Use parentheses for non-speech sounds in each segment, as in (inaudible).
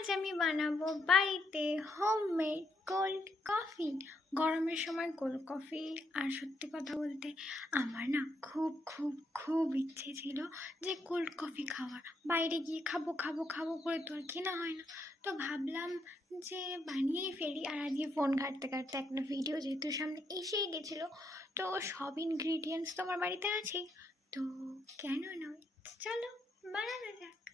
আজ আমি বানাবো বাড়িতে হোমমেড কোল্ড কফি গরমের সময় কোল্ড কফি আর সত্যি কথা বলতে আমার না খুব খুব খুব ইচ্ছে ছিল যে কোল্ড কফি খাওয়ার। বাইরে গিয়ে খাব খাব খাব করে তো আর কেনা হয় না। তো ভাবলাম যে বানিয়েই ফেলি। আর আজকে ফোন ঘাঁটতে ঘাঁটতে একটা ভিডিও যেহেতু সামনে এসেই গেছিল, তো সব ইনগ্রিডিয়েন্টস তো আমার বাড়িতে আছেই তো কেন নয়? চলো বানানো যাক।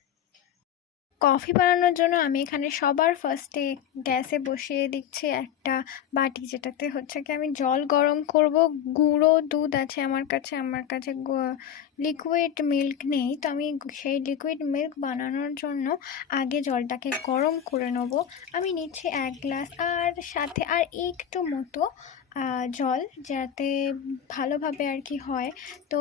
কফি বানানোর জন্য আমি এখানে সবার ফার্স্টে গ্যাসে বসিয়ে দিচ্ছি একটা বাটি, যেটাতে হচ্ছে কি আমি জল গরম করব। গুঁড়ো দুধ আছে আমার কাছে আমার কাছে লিকুইড মিল্ক নেই। তো আমি সেই লিকুইড মিল্ক বানানোর জন্য আগে জলটাকে গরম করে নেব। আমি নিচ্ছি এক গ্লাস, আর সাথে আর একটু মতো জল যাতে ভালোভাবে আর কি হয় তো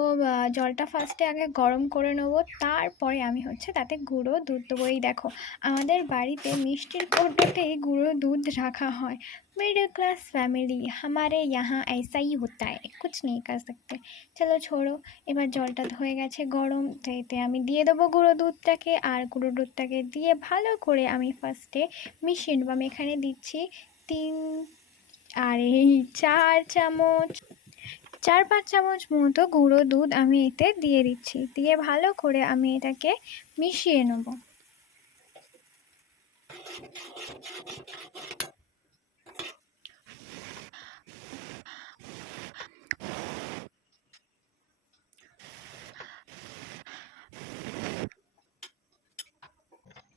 জলটা ফার্স্টে আগে গরম করে নেব তারপরে আমি হচ্ছে তাতে গুঁড়ো দুধ দেবো এই দেখো আমাদের বাড়িতে মিষ্টির কৌটোতেই গুঁড়ো দুধ রাখা হয় मिडिल क्लास फैमिली हमारे यहाँ ऐसा ही होता है कुछ नहीं कर सकते চলো ছোড়ো এবার জলটা হয়ে গেছে গরম তো এতে আমি দিয়ে দেবো গুঁড়ো দুধটাকে আর গুঁড়ো দুধটাকে দিয়ে ভালো করে আমি ফার্স্টে মিশিয়ে নেবো আমি এখানে দিচ্ছি তিন আর এই চার চামচ, চার পাঁচ চামচ মতো গুঁড়ো দুধ আমি এতে দিয়ে দিচ্ছি। দিয়ে ভালো করে আমি এটাকে মিশিয়ে নেব।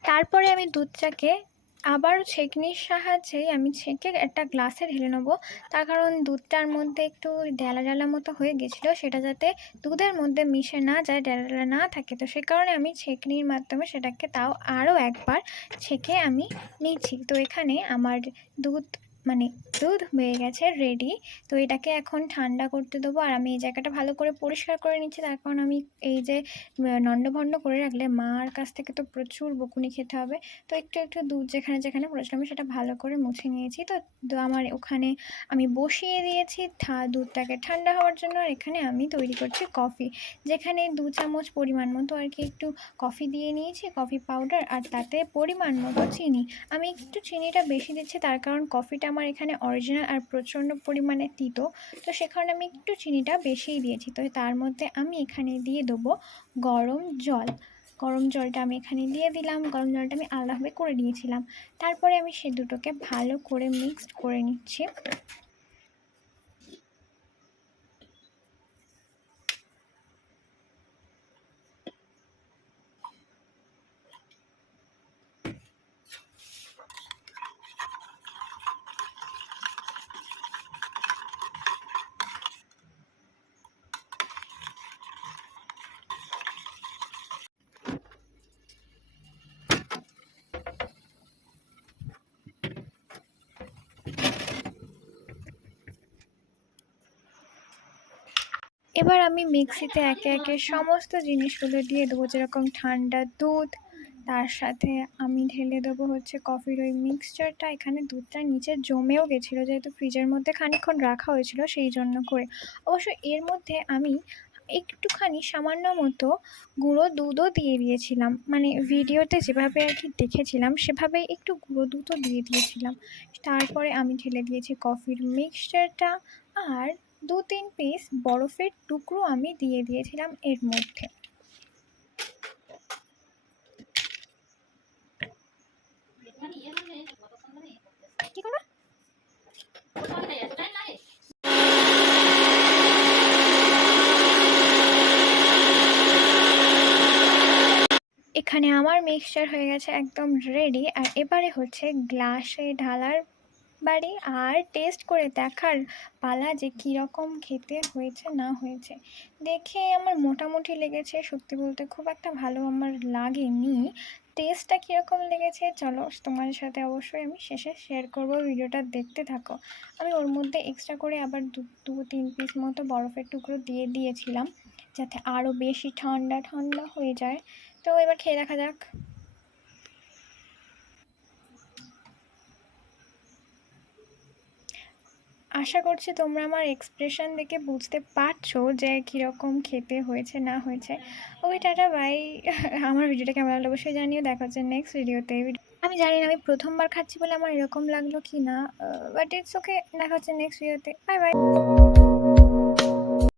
তারপরে আমি দুধটাকে আবার ছেঁকনির সাহায্যে আমি ছেঁকে একটা গ্লাসে ঢেলে নেব। তার কারণ দুধটার মধ্যে একটু ডেলা ডেলা মতো হয়ে গেছিল, সেটা যাতে দুধের মধ্যে মিশে না যায় ডেলা ডেলা না থাকে। তো সে কারণে আমি ছেঁকনির মাধ্যমে সেটাকে তাও আরও একবার ছেঁকে আমি নিচ্ছি। তো এখানে আমার দুধ মানে দুধ হয়ে গেছে রেডি তো এটাকে এখন ঠান্ডা করতে দেবো। আর আমি এই জায়গাটা ভালো করে পরিষ্কার করে নিচ্ছি। তার কারণ আমি এই যে নন্ডভণ্ড করে রাখলে মার কাছ থেকে তো প্রচুর বকুনি খেতে হবে। তো একটু একটু দুধ যেখানে যেখানে পড়েছিল, আমি সেটা ভালো করে মুছে নিয়েছি। তো আমার ওখানে আমি বসিয়ে দিয়েছি দুধটাকে ঠান্ডা হওয়ার জন্য। আর এখানে আমি তৈরি করছি কফি। যেখানে দু চামচ পরিমাণ মতো আর কি একটু কফি দিয়ে নিয়েছি, কফি পাউডার আর তাতে পরিমাণ মতো চিনি। আমি একটু চিনিটা বেশি দিচ্ছি, তার কারণ কফিটা আমার এখানে অরিজিনাল আর প্রচণ্ড পরিমাণে তিতো। তো সে কারণে আমি একটু চিনিটা বেশিই দিয়েছি। তো তার মধ্যে আমি এখানে দিয়ে দেবো গরম জল। গরম জলটা আমি এখানে দিয়ে দিলাম। গরম জলটা আমি আলাদাভাবে করে নিয়েছিলাম। তারপরে আমি সে দুটোকে ভালো করে মিক্সড করে নিচ্ছি। এবার আমি মিক্সিতে একে একে সমস্ত জিনিসগুলো দিয়ে দেবো, যেরকম ঠান্ডা দুধ, তার সাথে আমি ঢেলে দেবো হচ্ছে কফির ওই মিক্সচারটা এখানে দুধটা নিচে জমেও গেছিল, যেহেতু ফ্রিজের মধ্যে খানিক্ষণ রাখা হয়েছিল সেই জন্য করে। অবশ্য এর মধ্যে আমি একটুখানি সামান্য মতো গুঁড়ো দুধও দিয়ে দিয়েছিলাম। মানে ভিডিওতে যেভাবে আর কি দেখেছিলাম সেভাবেই একটু গুঁড়ো দুধও দিয়ে দিয়েছিলাম। তারপরে আমি ঢেলে দিয়েছি কফির মিক্সচারটা আর দু তিন পিস বরফের টুকরো আমি দিয়ে দিয়েছিলাম এর মধ্যে। এখানে আমার মিক্সচার হয়ে গেছে একদম রেডি আর এবারে হচ্ছে গ্লাসে ঢালার বাড়ি আর টেস্ট করে দেখার পালা যে কীরকম খেতে হয়েছে, না হয়েছে। দেখে আমার মোটামুটি লেগেছে, সত্যি বলতে খুব একটা ভালো আমার লাগেনি। টেস্টটা কীরকম লেগেছে, চলো তোমাদের সাথে অবশ্যই আমি শেষে শেয়ার করব, ভিডিওটা দেখতে থাকো। আমি ওর মধ্যে এক্সট্রা করে আবার দু দু, তিন পিস মতো বরফের টুকরো দিয়ে দিয়েছিলাম, যাতে আরও বেশি ঠান্ডা ঠান্ডা হয়ে যায়। তো এবার খেয়ে দেখা যাক। আশা করছি তোমরা আমার এক্সপ্রেশন দেখে বুঝতে পারছ যে কীরকম খেতে হয়েছে, না হয়েছে। ওই টাটা ভাই (laughs) আমার ভিডিওটা কেমন লাগল অবশ্যই জানিও। দেখা হচ্ছে নেক্সট ভিডিওতে আমি জানি না আমি প্রথমবার খাচ্ছি বলে আমার এরকম লাগল কি না বাট ইটস ওকে দেখা হচ্ছে নেক্সট ভিডিওতে বাই বাই